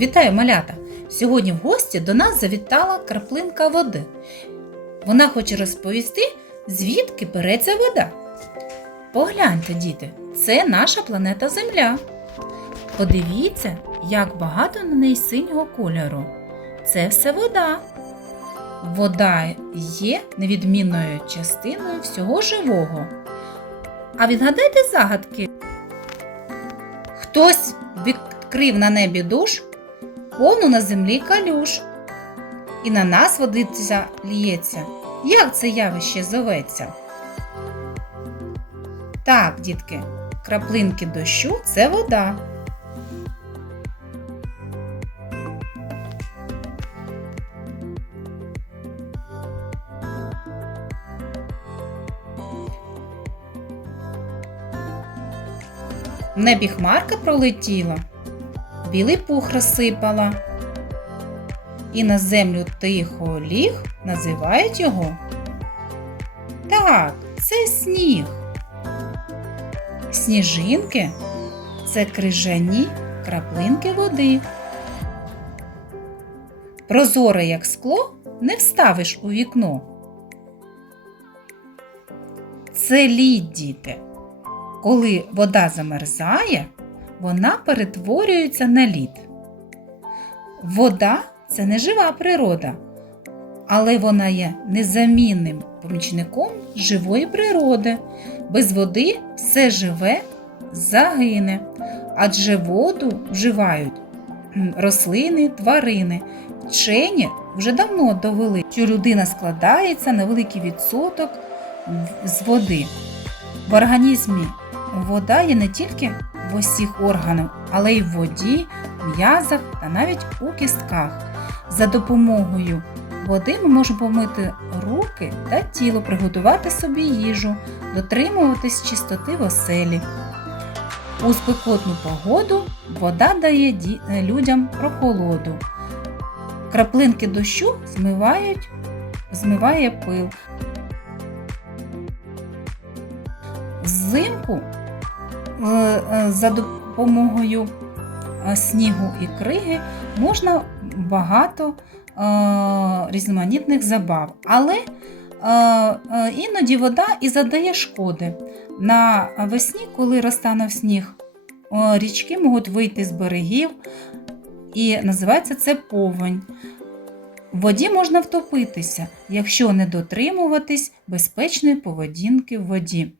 Вітаю, малята! Сьогодні в гості до нас завітала краплинка води. Вона хоче розповісти, звідки береться вода. Погляньте, діти, це наша планета Земля. Подивіться, як багато на неї синього кольору. Це все вода. Вода є невідмінною частиною всього живого. А відгадайте загадки. Хтось відкрив на небі душ, повну на землі калюш. І на нас водиця лється. Як це явище зоветься? Так, дітки, краплинки дощу це вода. В небі хмарка пролетіла, білий пух розсипала. І на землю тихо ліг називають його. Так, це сніг. Сніжинки це крижані краплинки води. Прозоре, як скло, не вставиш у вікно. Це лід, діти. Коли вода замерзає, вона перетворюється на лід. Вода це не жива природа, але вона є незамінним помічником живої природи. Без води все живе загине, адже воду вживають рослини, тварини. Вчені вже давно довели, що людина складається на великий відсоток з води. В організмі вода є не тільки в усіх органах, але й в воді, м'язах та навіть у кістках. За допомогою води ми можемо помити руки та тіло, приготувати собі їжу, дотримуватись чистоти в оселі. У спекотну погоду вода дає людям прохолоду. Краплинки дощу змивають, змиває пил. Взимку е, е, за допомогою е, снігу і криги можна багато е, різноманітних забав, але е, е, іноді вода і задає шкоди. На весні, коли розтане сніг, е, річки можуть вийти з берегів, і називається це повень. В воді можна втопитися, якщо не дотримуватись безпечної поведінки в воді.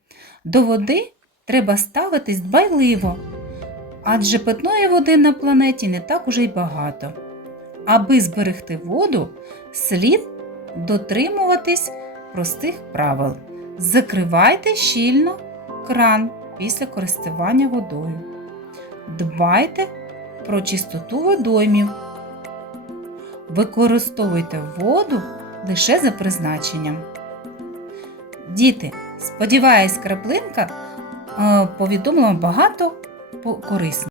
До води треба ставитись дбайливо, адже питної води на планеті не так уже й багато. Аби зберегти воду, слід дотримуватись простих правил. Закривайте щільно кран після користування водою. Дбайте про чистоту водоймів. Використовуйте воду лише за призначенням. Діти, сподіваюсь, краплинка е, повідомила багато корисного.